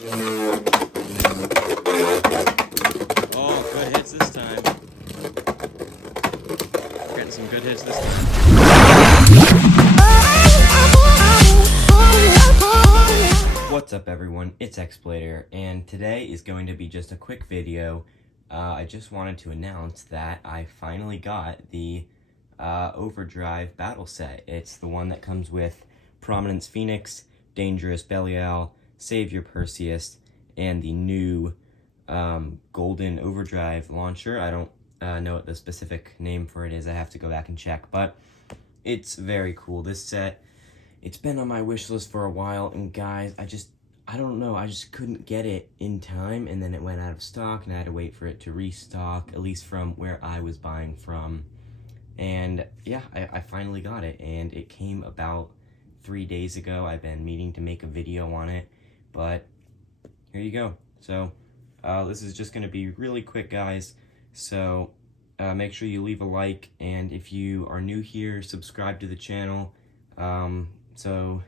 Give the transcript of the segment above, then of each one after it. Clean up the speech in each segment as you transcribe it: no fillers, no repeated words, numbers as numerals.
Oh, good hits this time. Getting some good hits this time. What's up everyone, it's Exploiter, and today is going to be just a quick video. I just wanted to announce that I finally got the Overdrive Battle Set. It's the one that comes with Prominence Phoenix, Dangerous Belial, Savior Perseus, and the new Golden Overdrive launcher. I don't know what the specific name for it is, I have to go back and check, but it's very cool. This set, it's been on my wish list for a while, and guys, I don't know, I just couldn't get it in time, and then it went out of stock, and I had to wait for it to restock, at least from where I was buying from. And yeah, I finally got it, and it came about 3 days ago. I've been meaning to make a video on it, but here you go. So this is just going to be really quick, guys, so make sure you leave a like, and if you are new here, subscribe to the channel. So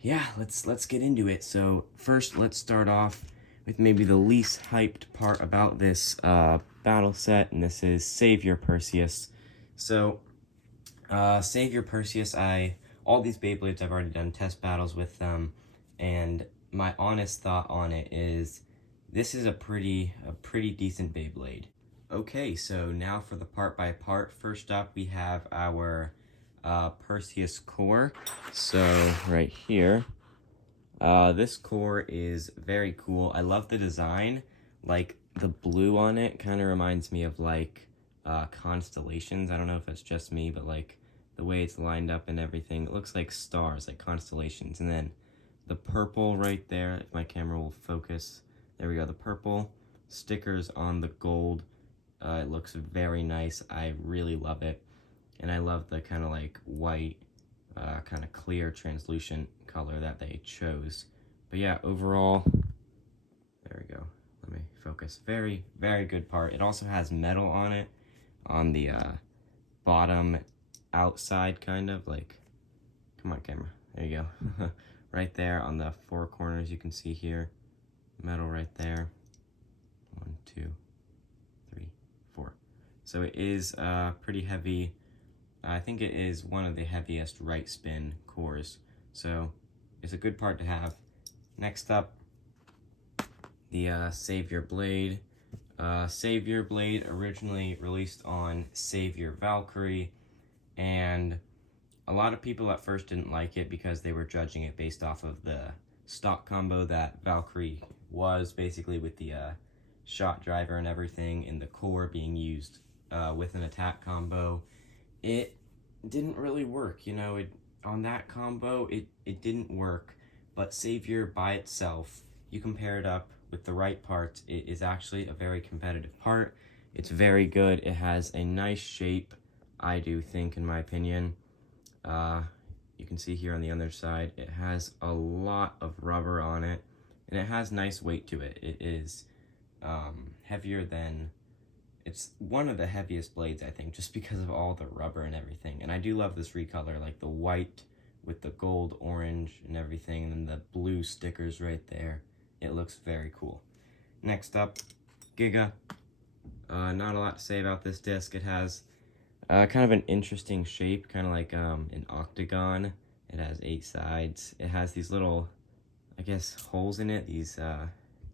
yeah, let's get into it. So first, let's start off with maybe the least hyped part about this battle set, and this is Savior Perseus. So Savior Perseus, all these Beyblades, I've already done test battles with them, and my honest thought on it is this is a pretty decent Beyblade. Okay, so now for the part by part. First up, we have our Perseus core. So right here, this core is very cool. I love the design. Like the blue on it kind of reminds me of like constellations. I don't know if it's just me, but like the way it's lined up and everything, it looks like stars, like constellations. And then the purple right there, if my camera will focus, there we go, the purple stickers on the gold. It looks very nice. I really love it. And I love the kind of like white, kind of clear, translucent color that they chose. But yeah, overall, there we go. Let me focus. Very, very good part. It also has metal on it, on the bottom outside, kind of like, come on camera, there you go. Right there on the four corners, you can see here, metal right there. 1, 2, 3, 4. So it is pretty heavy. I think it is one of the heaviest right spin cores, so it's a good part to have. Next up, the Savior Blade. Savior Blade originally released on Savior Valkyrie, and a lot of people at first didn't like it because they were judging it based off of the stock combo that Valkyrie was, basically with the shot driver and everything, and the core being used with an attack combo. It didn't really work, you know, on that combo, it didn't work, but Savior by itself, you compare it up with the right parts, it is actually a very competitive part. It's very good. It has a nice shape, I do think, in my opinion. You can see here on the other side, it has a lot of rubber on it, and it has nice weight to it. It is heavier than, it's one of the heaviest blades, I think, just because of all the rubber and everything. And I do love this recolor, like the white with the gold, orange, and everything, and then the blue stickers right there. It looks very cool. Next up, Giga. Not a lot to say about this disc. It has kind of an interesting shape, kind of like an octagon. It has 8 sides. It has these little, I guess, holes in it, these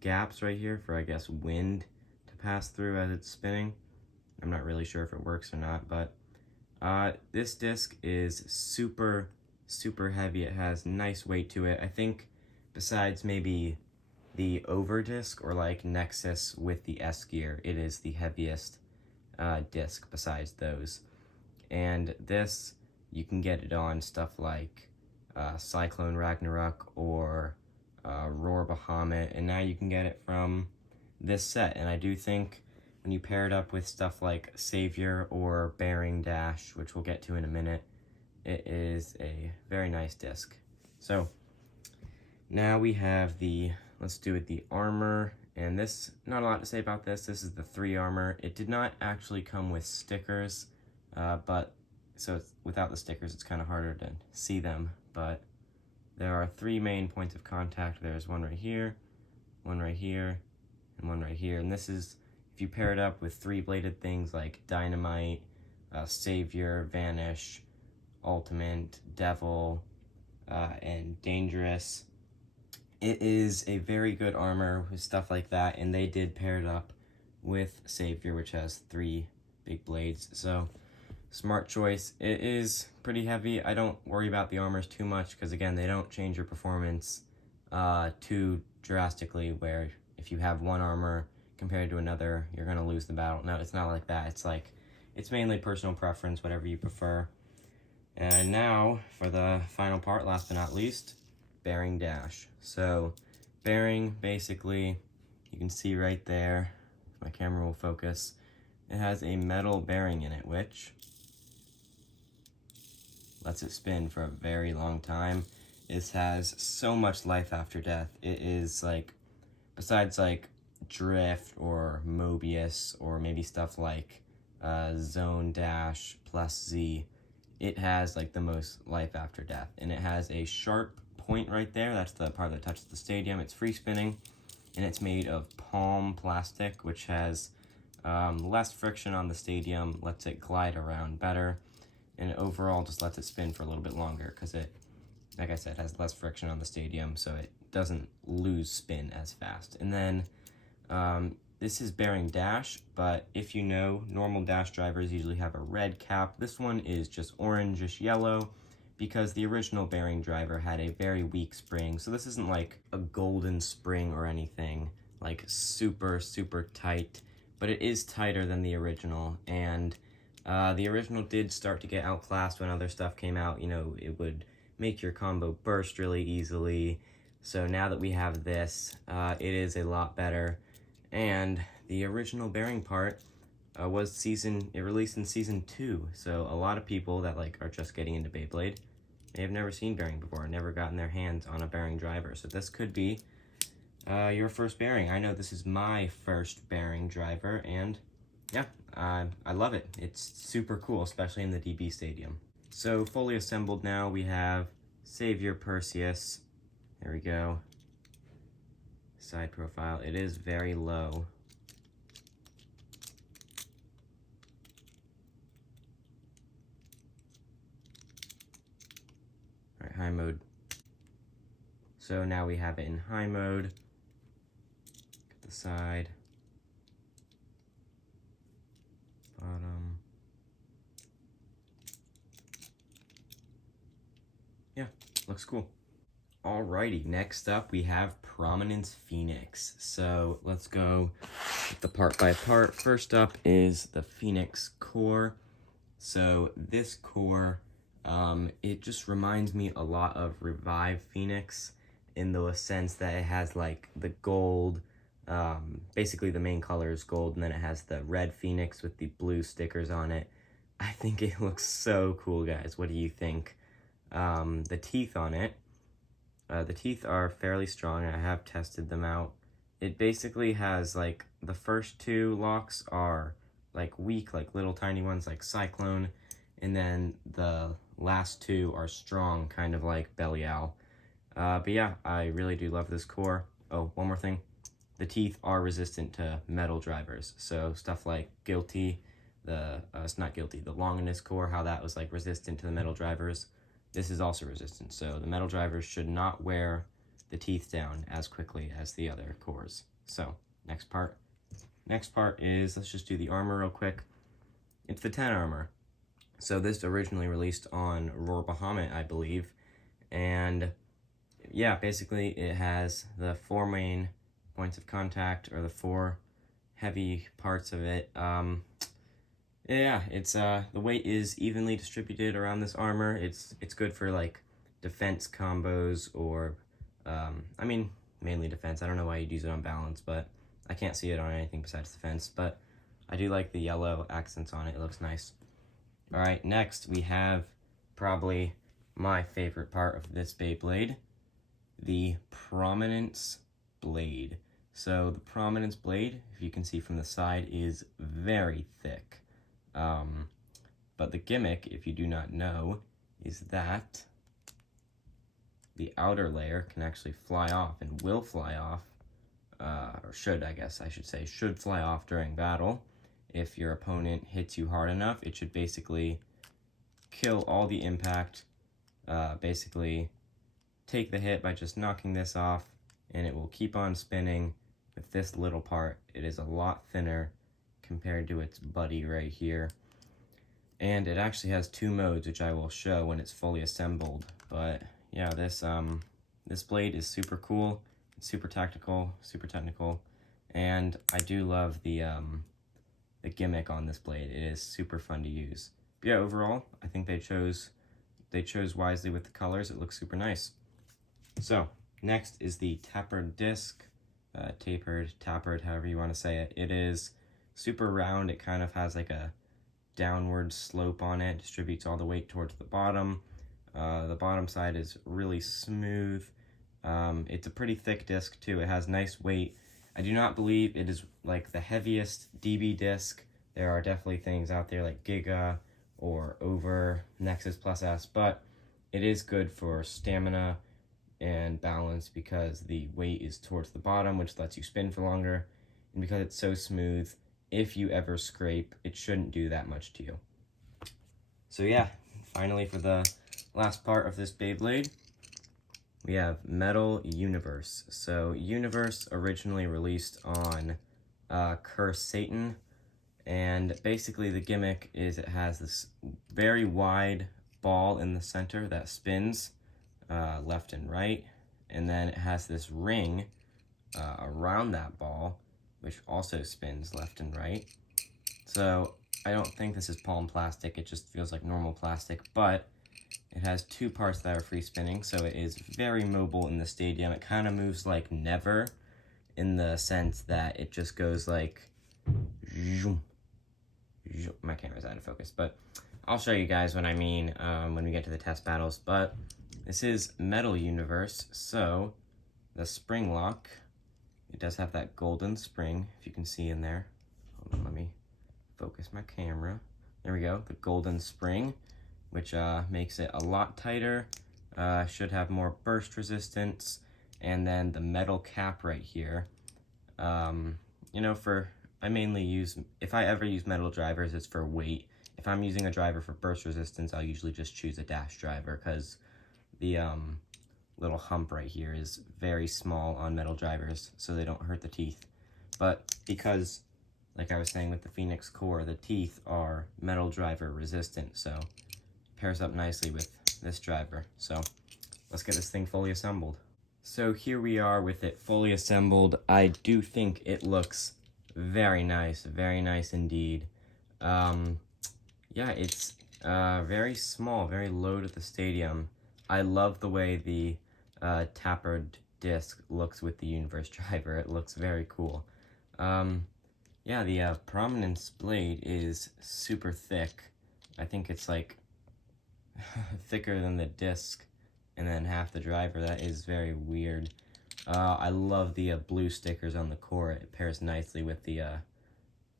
gaps right here for, I guess, wind to pass through as it's spinning. I'm not really sure if it works or not, but this disc is super heavy. It has nice weight to it. I think besides maybe the Over disc or like Nexus with the S gear, it is the heaviest disc besides those. And this, you can get it on stuff like Cyclone Ragnarok or Roar Bahamut, and now you can get it from this set. And I do think when you pair it up with stuff like Savior or Bearing Dash, which we'll get to in a minute, it is a very nice disc. So now we have the, let's do it, the armor. And this, not a lot to say about this. This is the 3 armor. It did not actually come with stickers, but so it's, without the stickers, it's kind of harder to see them. But there are 3 main points of contact. There's one right here, one right here, and one right here. And this is if you pair it up with 3-bladed things like Dynamite, Savior, Vanish, Ultimate, Devil, and Dangerous. It is a very good armor with stuff like that, and they did pair it up with Savior, which has 3 big blades. So smart choice. It is pretty heavy. I don't worry about the armors too much because, again, they don't change your performance too drastically, where if you have one armor compared to another, you're going to lose the battle. No, it's not like that. It's mainly personal preference, whatever you prefer. And now, for the final part, last but not least, bearing dash. So, bearing, basically, you can see right there, if my camera will focus, it has a metal bearing in it, which lets it spin for a very long time. This has so much life after death. It is like, besides like Drift or Mobius or maybe stuff like Zone Dash plus Z, it has like the most life after death. And it has a sharp point right there. That's the part that touches the stadium. It's free spinning, and it's made of palm plastic, which has less friction on the stadium, lets it glide around better, and it overall just lets it spin for a little bit longer because it, like I said, has less friction on the stadium, so it doesn't lose spin as fast. And then this is bearing dash, but if you know, normal dash drivers usually have a red cap. This one is just orangish yellow because the original bearing driver had a very weak spring. So this isn't like a golden spring or anything, like super, super tight, but it is tighter than the original. And the original did start to get outclassed when other stuff came out. You know, it would make your combo burst really easily. So now that we have this, it is a lot better. And the original bearing part it released in season 2. So a lot of people that like are just getting into Beyblade, they have never seen bearing before, never gotten their hands on a bearing driver. So this could be your first bearing. I know this is my first bearing driver, and yeah, I love it. It's super cool, especially in the DB Stadium. So fully assembled now, we have Savior Perseus. There we go. Side profile. It is very low. All right, high mode. So now we have it in high mode. Get the side. Bottom. Yeah, looks cool. Alrighty, next up we have Prominence Phoenix. So let's go the part by part. First up is the Phoenix core. So this core, it just reminds me a lot of Revive Phoenix in the sense that it has like the gold, basically the main color is gold, and then it has the red Phoenix with the blue stickers on it. I think it looks so cool, guys. What do you think? The teeth on it, the teeth are fairly strong. I have tested them out. It basically has like the first 2 locks are like weak, like little tiny ones like Cyclone, and then the last 2 are strong, kind of like Belial. But yeah, I really do love this core. Oh, one more thing. The teeth are resistant to metal drivers. So stuff like Guilty, it's not Guilty, the Longinus core, how that was like resistant to the metal drivers. This is also resistant, so the metal drivers should not wear the teeth down as quickly as the other cores. So, next part. Next part is, let's just do the armor real quick. It's the 10 armor. So this originally released on Roar Bahamut, I believe. And yeah, basically it has the 4 main points of contact, or the 4 heavy parts of it. Yeah, it's the weight is evenly distributed around this armor. It's good for like defense combos, or I mean mainly defense. I don't know why you'd use it on balance, but I can't see it on anything besides defense. But I do like the yellow accents on it. It looks nice. All right, next we have probably my favorite part of this Beyblade, the Prominence Blade. So the Prominence Blade, if you can see from the side, is very thick. But the gimmick, if you do not know, is that the outer layer can actually fly off, and will fly off or should, I guess I should say, should fly off during battle. If your opponent hits you hard enough, it should basically kill all the impact, basically take the hit by just knocking this off, and it will keep on spinning with this little part. It is a lot thinner compared to its buddy right here. And it actually has 2 modes, which I will show when it's fully assembled. But yeah, this blade is super cool, super tactical, super technical, and I do love the gimmick on this blade. It is super fun to use. But yeah, overall, I think they chose wisely with the colors. It looks super nice. So next is the tapered disc, tapered, however you want to say it. It is super round. It kind of has like a downward slope on it, distributes all the weight towards the bottom. The bottom side is really smooth. It's a pretty thick disc too. It has nice weight. I do not believe it is like the heaviest DB disc. There are definitely things out there like Giga or Over, Nexus Plus S, but it is good for stamina and balance because the weight is towards the bottom, which lets you spin for longer, and because it's so smooth, if you ever scrape, it shouldn't do that much to you. So yeah, finally for the last part of this Beyblade, we have Metal Universe. So Universe originally released on Curse Satan, and basically the gimmick is it has this very wide ball in the center that spins left and right, and then it has this ring around that ball, which also spins left and right. So I don't think this is palm plastic, it just feels like normal plastic, but it has 2 parts that are free spinning, so it is very mobile in the stadium. It kind of moves like Never, in the sense that it just goes like, zoom, zoom. My camera's out of focus, but I'll show you guys what I mean when we get to the test battles. But this is Metal Universe, so the spring lock, it does have that golden spring, if you can see in there. Hold on, let me focus my camera. There we go, the golden spring, which makes it a lot tighter, should have more burst resistance, and then the metal cap right here. You know, I mainly use, if I ever use metal drivers, it's for weight. If I'm using a driver for burst resistance, I'll usually just choose a dash driver, because the little hump right here is very small on metal drivers, so they don't hurt the teeth. But because, like I was saying with the Phoenix Core, the teeth are metal driver resistant, so pairs up nicely with this driver. So let's get this thing fully assembled. So here we are with it fully assembled. I do think it looks very nice indeed. Yeah, it's very small, very low to the stadium. I love the way the tapered disc looks with the Universe driver. It looks very cool. Yeah, the Prominence blade is super thick. I think it's like thicker than the disc and then half the driver. That is very weird. I love the blue stickers on the core. It pairs nicely with the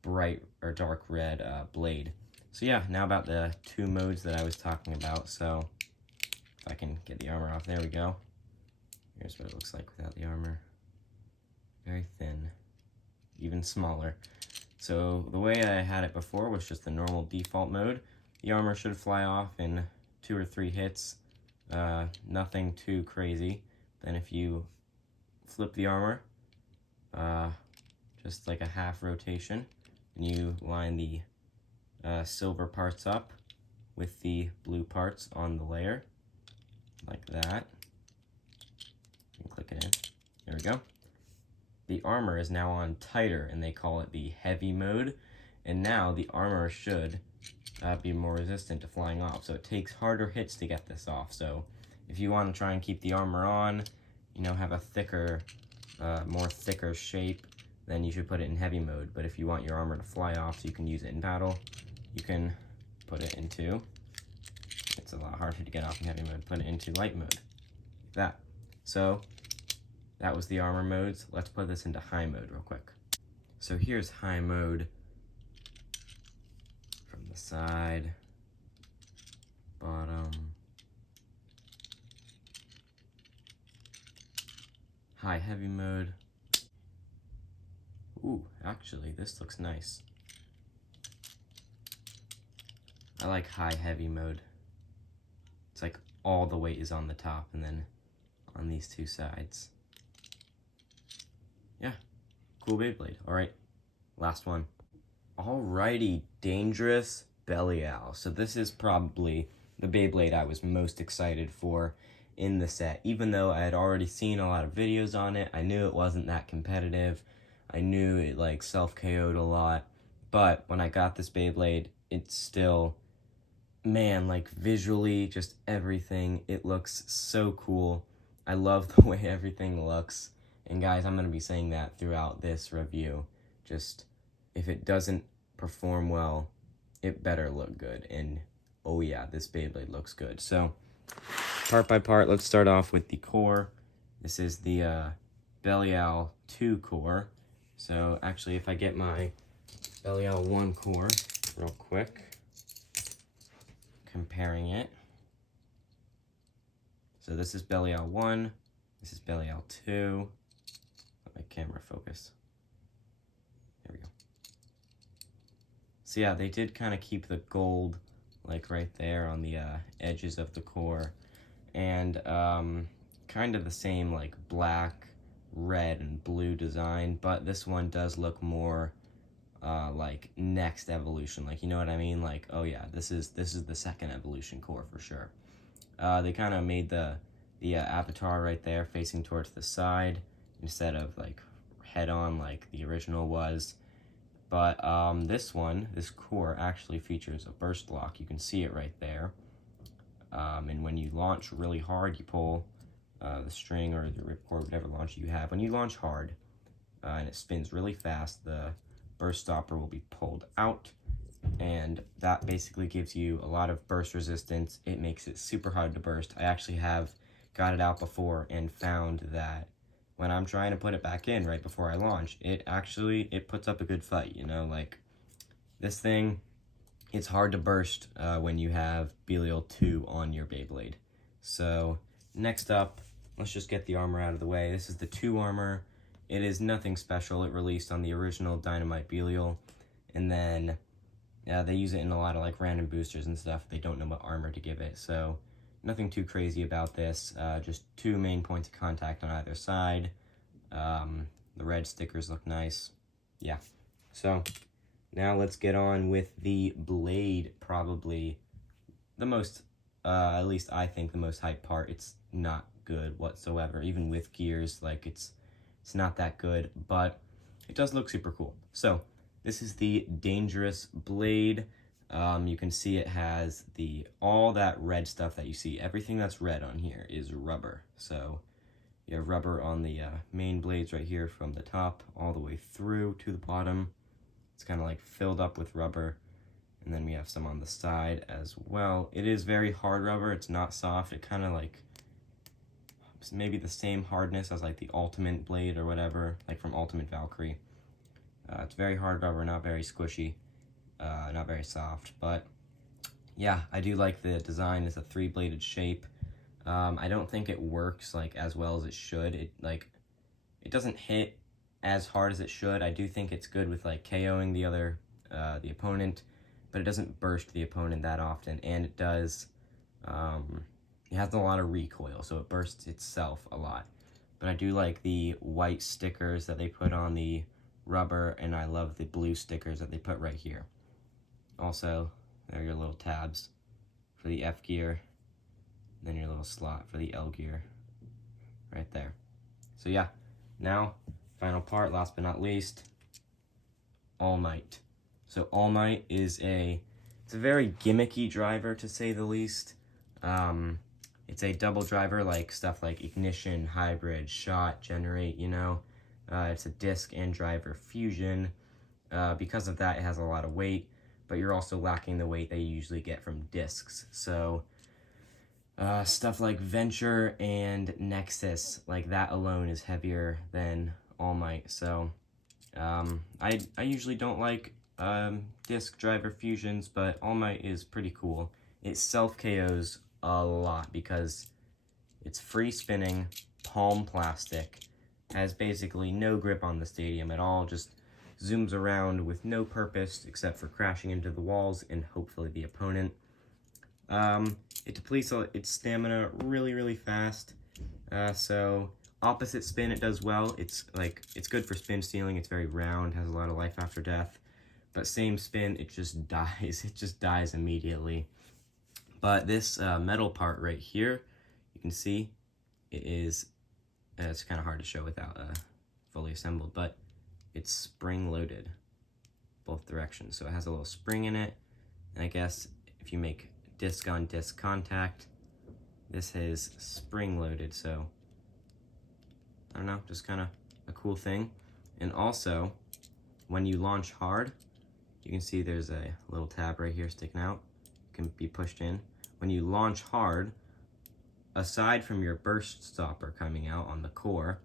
bright or dark red blade. So yeah, now about the 2 modes that I was talking about. So if I can get the armor off, there we go. Here's what it looks like without the armor. Very thin, even smaller. So the way I had it before was just the normal default mode. The armor should fly off in 2 or 3 hits, nothing too crazy. Then if you flip the armor, just like a half rotation, and you line the silver parts up with the blue parts on the layer, like that. You can click it in. There we go. The armor is now on tighter, and they call it the heavy mode, and now the armor should be more resistant to flying off, so it takes harder hits to get this off. So if you want to try and keep the armor on, you know, have a thicker, more thicker shape, then you should put it in heavy mode. But if you want your armor to fly off so you can use it in battle, you can put it into, it's a lot harder to get off in heavy mode, put it into light mode, like that. So that was the armor modes. Let's put this into high mode real quick. So here's high mode. From the side, bottom, high heavy mode, Ooh, actually, this looks nice. I like high heavy mode. It's like all the weight is on the top and then on these two sides. Yeah, cool Beyblade. All right, last one. Alrighty, Dangerous Belial. So this is probably the Beyblade I was most excited for in the set. Even though I had already seen a lot of videos on it, I knew it wasn't that competitive. I knew it like self-KO'd a lot. But when I got this Beyblade, it's still, man, like visually, just everything. It looks so cool. I love the way everything looks. And guys, I'm going to be saying that throughout this review. Just, if it doesn't perform well, it better look good. And oh yeah, this Beyblade looks good. So part by part, let's start off with the core. This is the Belial 2 core. So actually, if I get my Belial 1 core real quick, comparing it. So this is Belial 1, this is Belial 2. Let my camera focus. There we go. So yeah, they did kind of keep the gold like right there on the edges of the core, and kind of the same like black, red, and blue design, but this one does look more like next evolution, like, you know what I mean? Like, oh yeah, this is the second evolution core for sure. They kind of made the avatar right there facing towards the side instead of like head on like the original was. But this core actually features a burst lock. You can see it right there. And when you launch really hard, you pull the string or the ripcord, whatever launcher you have. When you launch hard and it spins really fast, the burst stopper will be pulled out, and that basically gives you a lot of burst resistance. It makes it super hard to burst. I actually have got it out before and found that when I'm trying to put it back in right before I launch, it puts up a good fight, you know? Like, this thing, it's hard to burst when you have Belial 2 on your Beyblade. So next up, let's just get the armor out of the way. This is the 2 armor. It is nothing special. It released on the original Dynamite Belial, and then they use it in a lot of like random boosters and stuff. They don't know what armor to give it, so nothing too crazy about this. Just 2 main points of contact on either side. The red stickers look nice. Yeah, so now let's get on with the blade. Probably the most, at least I think, the most hype part. It's not good whatsoever, even with gears. Like, it's not that good, but it does look super cool. So this is the Dangerous Blade. You can see it has all that red stuff that you see. Everything that's red on here is rubber. So you have rubber on the main blades right here from the top all the way through to the bottom. It's kind of like filled up with rubber. And then we have some on the side as well. It is very hard rubber. It's not soft. It kind of like maybe the same hardness as like the Ultimate Blade or whatever, like from Ultimate Valkyrie. It's very hard rubber, not very squishy, not very soft, but yeah, I do like the design. It's a 3-bladed shape. I don't think it works like as well as it should. It doesn't hit as hard as it should. I do think it's good with like KOing the opponent, but it doesn't burst the opponent that often, and it does. It has a lot of recoil, so it bursts itself a lot. But I do like the white stickers that they put on the rubber, and I love the blue stickers that they put right here. Also, there are your little tabs for the F gear, then your little slot for the L gear right there. So yeah, now, final part, last but not least, All Might. So All Might is it's a very gimmicky driver, to say the least. It's a double driver, like stuff like ignition, hybrid, shot, generate, you know. It's a disc and driver fusion. Because of that, it has a lot of weight, but you're also lacking the weight that you usually get from discs. So stuff like Venture and Nexus, like that alone is heavier than All Might. So I usually don't like disc driver fusions, but All Might is pretty cool. It self-KOs a lot because it's free spinning, palm plastic, has basically no grip on the stadium at all, just zooms around with no purpose except for crashing into the walls and hopefully the opponent. It depletes its stamina really fast. So opposite spin it does well. It's good for spin stealing. It's very round, has a lot of life after death. But same spin, it just dies. It just dies immediately. But this metal part right here, you can see it is, it's kind of hard to show without fully assembled, but it's spring loaded both directions. So it has a little spring in it. And I guess if you make disc on disc contact, this is spring loaded. So I don't know, just kind of a cool thing. And also, when you launch hard, you can see there's a little tab right here sticking out. It can be pushed in. When you launch hard, aside from your burst stopper coming out on the core,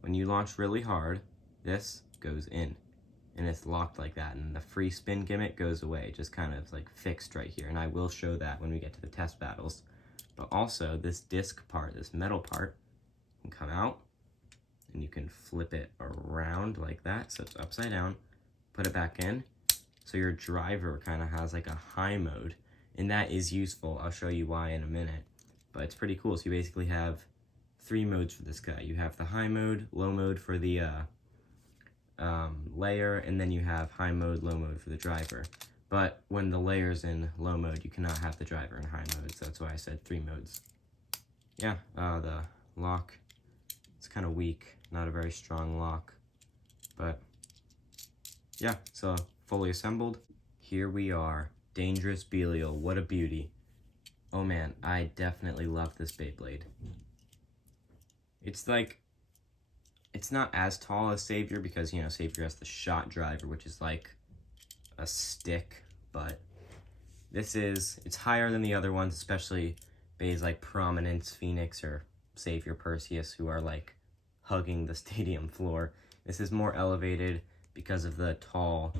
when you launch really hard, this goes in. And it's locked like that, and the free spin gimmick goes away, just kind of like fixed right here. And I will show that when we get to the test battles. But also, this disc part, this metal part, can come out, and you can flip it around like that, so it's upside down, put it back in. So your driver kind of has like a high mode, and that is useful. I'll show you why in a minute, but it's pretty cool. So you basically have 3 modes for this guy. You have the high mode, low mode for the layer, and then you have high mode, low mode for the driver. But when the layer's in low mode, you cannot have the driver in high mode, so that's why I said 3 modes. Yeah, the lock, it's kind of weak, not a very strong lock, but yeah, so fully assembled. Here we are, Dangerous Belial, what a beauty. Oh man, I definitely love this Beyblade. It's like, it's not as tall as Savior because, you know, Savior has the shot driver, which is like a stick, but this is, it's higher than the other ones, especially bays like Prominence, Phoenix, or Savior Perseus, who are like hugging the stadium floor. This is more elevated because of the tall,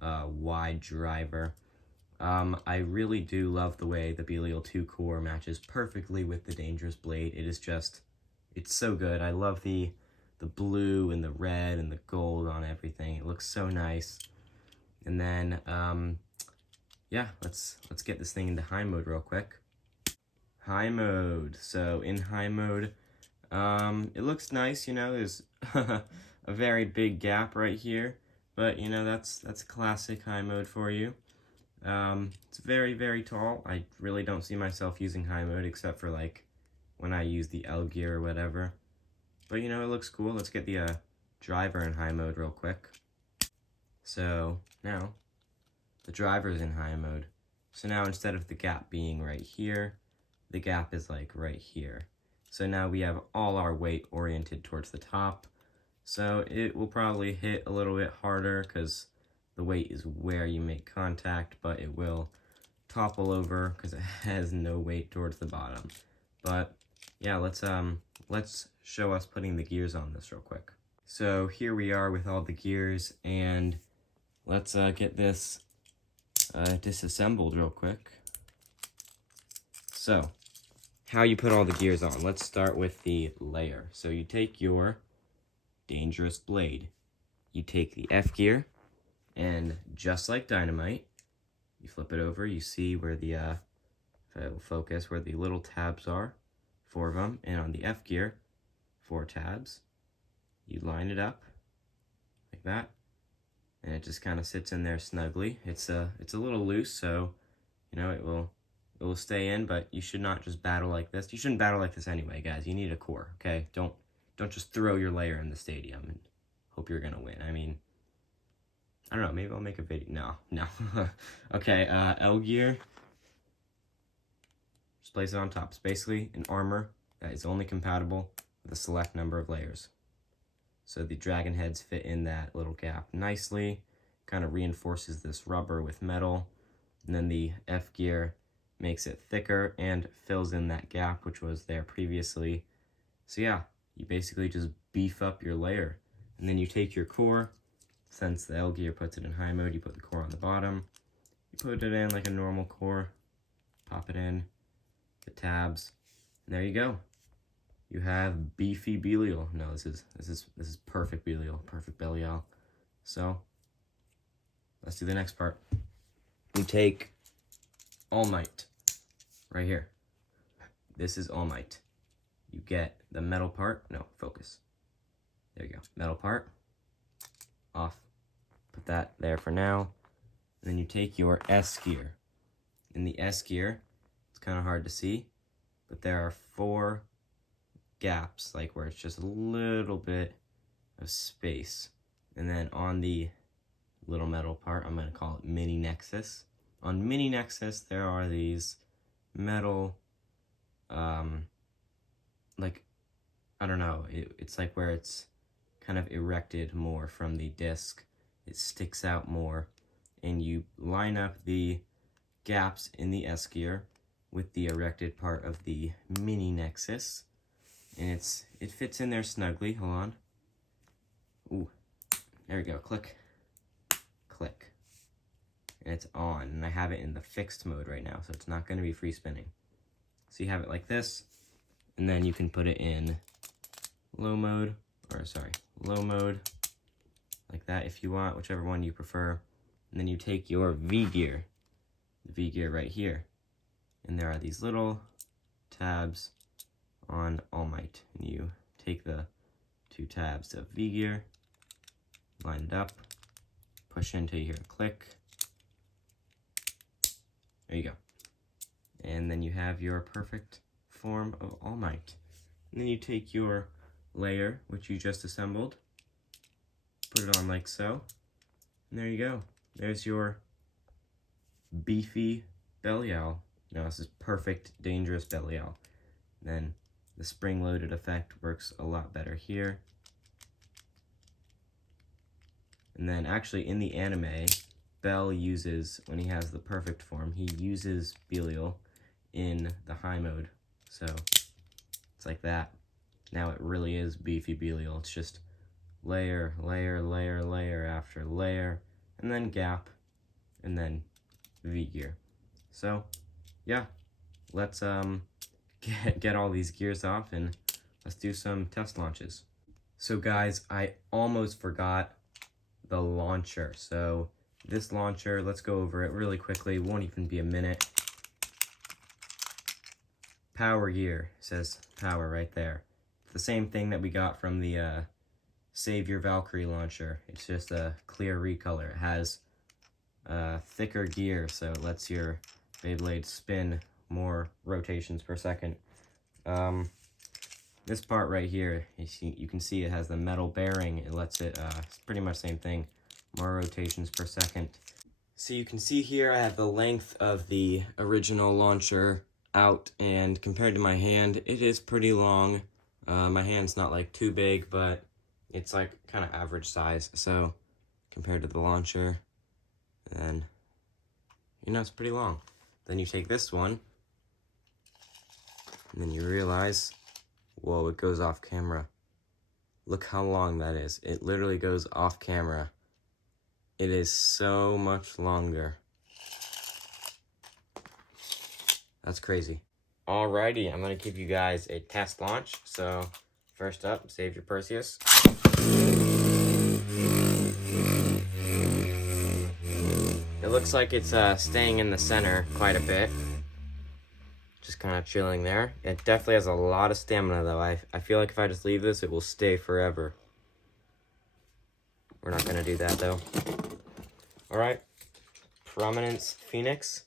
wide driver. I really do love the way the Belial 2 core matches perfectly with the Dangerous Blade. It is just, it's so good. I love the blue and the red and the gold on everything. It looks so nice. And then, yeah, let's get this thing into high mode real quick. High mode. So in high mode, it looks nice, you know, there's a very big gap right here, but you know, that's classic high mode for you. It's very tall. I really don't see myself using high mode except for like when I use the L gear or whatever. But you know, it looks cool. Let's get the driver in high mode real quick. So now the driver's in high mode. So now instead of the gap being right here, the gap is like right here. So now we have all our weight oriented towards the top. So it will probably hit a little bit harder because the weight is where you make contact, but it will topple over because it has no weight towards the bottom. But yeah, let's show us putting the gears on this real quick. So here we are with all the gears, and let's get this disassembled real quick. So how you put all the gears on. Let's start with the layer. So you take your Dangerous Blade, you take the F gear, and just like Dynamite, you flip it over, you see where the, if I will focus, where the little tabs are, 4 of them, and on the F gear, 4 tabs. You line it up like that, and it just kind of sits in there snugly. It's a little loose, so you know it will stay in, but you should not just battle like this. You shouldn't battle like this anyway, guys. You need a core, okay? Don't just throw your layer in the stadium and hope you're gonna win. I mean, I don't know, maybe I'll make a video. No. Okay, L gear. Just place it on top. It's basically an armor that is only compatible with a select number of layers. So the dragon heads fit in that little gap nicely, kind of reinforces this rubber with metal, and then the F gear makes it thicker and fills in that gap which was there previously. So yeah, you basically just beef up your layer, and then you take your core. Since the L gear puts it in high mode, you put the core on the bottom, you put it in like a normal core, pop it in, the tabs, and there you go. You have beefy Belial. No, this is perfect Belial, perfect Belial. So let's do the next part. You take All Might right here. This is All Might. You get the metal part. No, focus. There you go. Metal part. Off. Put that there for now. And then you take your S gear. In the S gear, it's kind of hard to see, but there are 4 gaps, like where it's just a little bit of space. And then on the little metal part, I'm going to call it mini nexus. On mini nexus, there are these metal, like, I don't know, it's like where it's kind of erected more from the disc. It sticks out more, and you line up the gaps in the S gear with the erected part of the mini nexus, and it fits in there snugly. Hold on. Ooh, there we go. Click, click, and it's on. And I have it in the fixed mode right now, so it's not going to be free spinning. So you have it like this, and then you can put it in low mode, like that if you want, whichever one you prefer. And then you take your V gear, the V gear right here, and there are these little tabs on All Might, and you take the 2 tabs of V gear, line it up, push until you hear a click. There you go. And then you have your perfect form of All Might. And then you take your layer, which you just assembled, put it on like so, and there you go. There's your beefy Belial. Now this is perfect, dangerous Belial. Then the spring-loaded effect works a lot better here. And then actually in the anime, Bell uses, when he has the perfect form, he uses Belial in the high mode. So it's like that. Now it really is beefy Belial. It's just layer, layer, layer, layer after layer, and then gap, and then V gear. So yeah, let's get all these gears off and let's do some test launches. So guys, I almost forgot the launcher. So this launcher, let's go over it really quickly. It won't even be a minute. Power gear, says power right there. It's the same thing that we got from the Save Your Valkyrie launcher. It's just a clear recolor. It has thicker gear, so it lets your Beyblade spin more rotations per second. This part right here, you can see it has the metal bearing. It lets it, it's pretty much the same thing, more rotations per second. So you can see here I have the length of the original launcher out, and compared to my hand, it is pretty long. My hand's not like too big, but it's like kind of average size, so compared to the launcher, then, you know, it's pretty long. Then you take this one, and then you realize, whoa, it goes off camera. Look how long that is. It literally goes off camera. It is so much longer. That's crazy. Alrighty, I'm gonna give you guys a test launch. So, first up, save your Perseus. It looks like it's staying in the center quite a bit. Just kind of chilling there. It definitely has a lot of stamina though. I feel like if I just leave this, it will stay forever. We're not gonna do that though. Alright, Prominence Phoenix.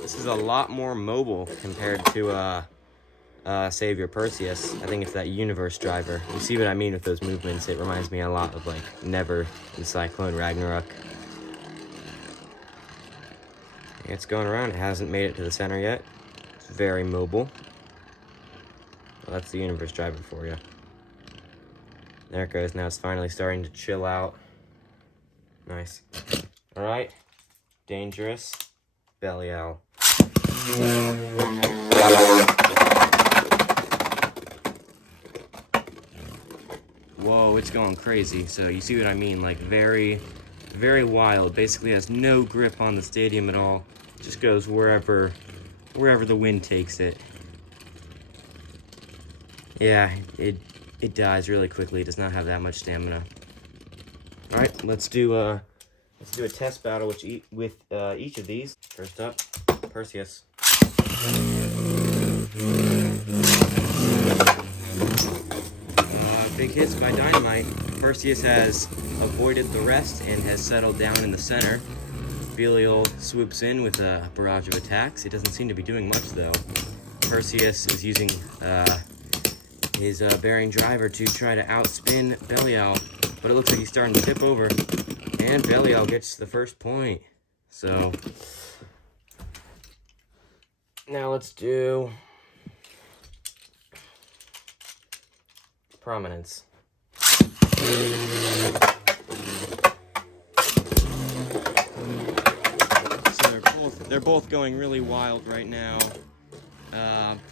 This is a lot more mobile compared to Save Your Perseus. I think it's that universe driver. You see what I mean with those movements? It reminds me a lot of like Never in Cyclone Ragnarok. It's going around. It hasn't made it to the center yet. It's very mobile. Well, that's the universe driver for you. There it goes. Now it's finally starting to chill out. Nice. Alright. Dangerous Belial. Whoa, it's going crazy. So you see what I mean? Like very, very wild. Basically has no grip on the stadium at all. Just goes wherever the wind takes it. Yeah, it dies really quickly. It does not have that much stamina. All right, let's do a test battle with each of these. First up, Perseus. Big hits by Dynamite. Perseus has avoided the rest and has settled down in the center. Belial swoops in with a barrage of attacks. It doesn't seem to be doing much though. Perseus is using his bearing driver to try to outspin Belial, but it looks like he's starting to tip over, and Belial gets the first point. So now let's do Prominence. So they're both going really wild right now.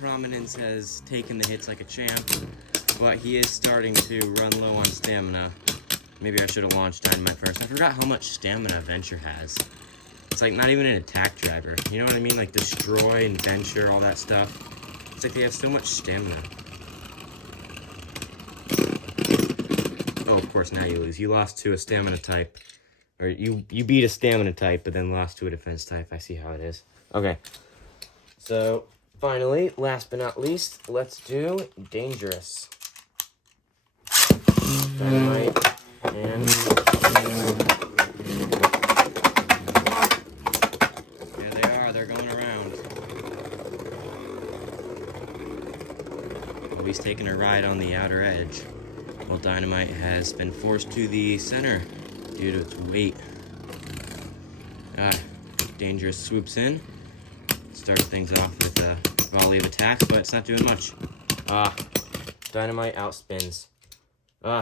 Prominence has taken the hits like a champ, but he is starting to run low on stamina. Maybe I should have launched Dynamite first. I forgot how much stamina Venture has. It's like not even an attack driver. You know what I mean? Like Destroy and Venture, all that stuff. It's like they have so much stamina. Oh, of course, now you lose. You lost to a stamina type. Or you beat a stamina type, but then lost to a defense type. I see how it is. Okay. So, finally, last but not least, let's do Dangerous. Dynamite and... There they are. They're going around. Oh, he's taking a ride on the outer edge. Well, Dynamite has been forced to the center due to its weight. Dangerous swoops in, starts things off with a volley of attacks, but it's not doing much. Dynamite outspins.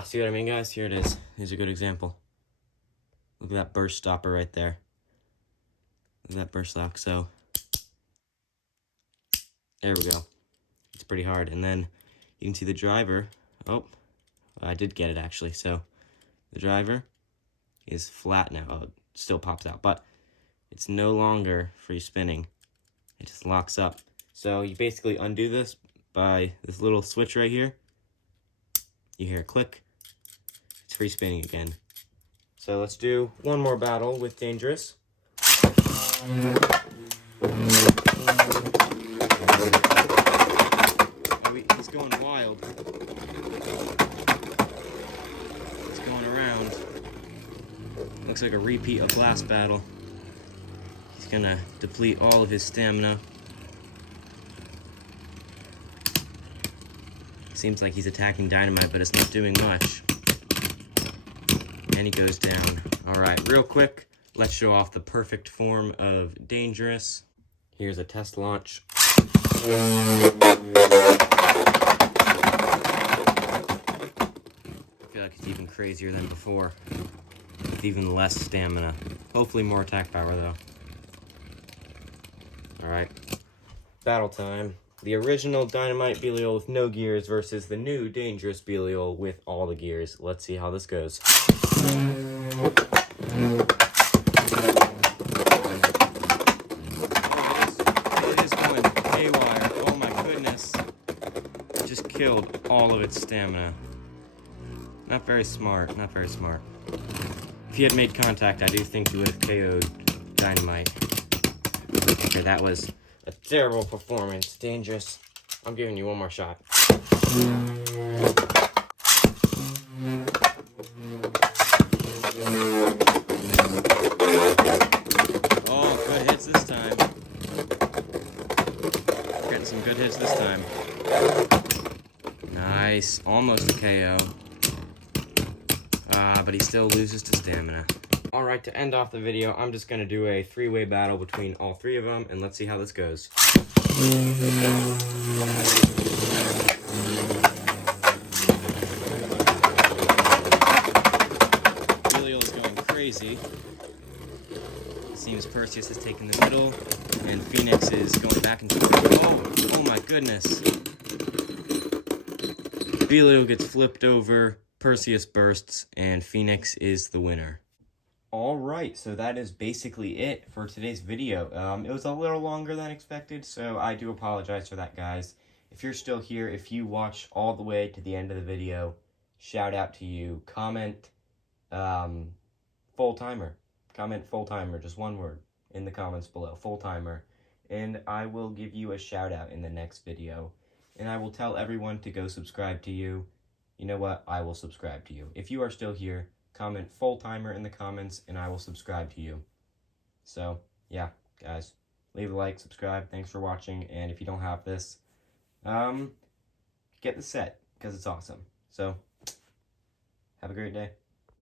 See what I mean, guys? Here it is. Here's a good example. Look at that burst stopper right there. Look at that burst lock. So, there we go. It's pretty hard. And then you can see the driver. Oh, I did get it actually. So, the driver is flat now. Oh, it still pops out, but it's no longer free spinning. It just locks up. So you basically undo this by this little switch right here. You hear a click. It's free spinning again. So let's do one more battle with Dangerous. He's going wild. He's going around. Looks like a repeat of last battle. He's gonna deplete all of his stamina. Seems like he's attacking Dynamite, but it's not doing much. And he goes down. Alright, real quick, let's show off the perfect form of Dangerous. Here's a test launch. I feel like it's even crazier than before. With even less stamina. Hopefully more attack power, though. Alright. Battle time. The original Dynamite Belial with no gears versus the new Dangerous Belial with all the gears. Let's see how this goes. It is going haywire. Oh my goodness. It just killed all of its stamina. Not very smart. Not very smart. If he had made contact, I do think he would have KO'd Dynamite. Okay, that was a terrible performance. Dangerous. I'm giving you one more shot. Oh, good hits this time. Getting some good hits this time. Nice. Almost a KO. But he still loses to stamina. Alright, to end off the video, I'm just going to do a three-way battle between all three of them, and let's see how this goes. Belial is going crazy. It seems Perseus has taken the middle, and Phoenix is going back and forth. Oh my goodness. Belial gets flipped over, Perseus bursts, and Phoenix is the winner. Alright, so that is basically it for today's video. It was a little longer than expected, so I do apologize for that, guys. if you're still here, if you watch all the way to the end of the video, shout out to you. Comment full timer. Comment full timer, just one word in the comments below, full timer. And I will give you a shout out in the next video. And I will tell everyone to go subscribe to you. You know what? I will subscribe to you. If you are still here, comment full timer in the comments and I will subscribe to you. So, yeah, guys, leave a like, subscribe. Thanks for watching. And if you don't have this, get the set because it's awesome. So, have a great day.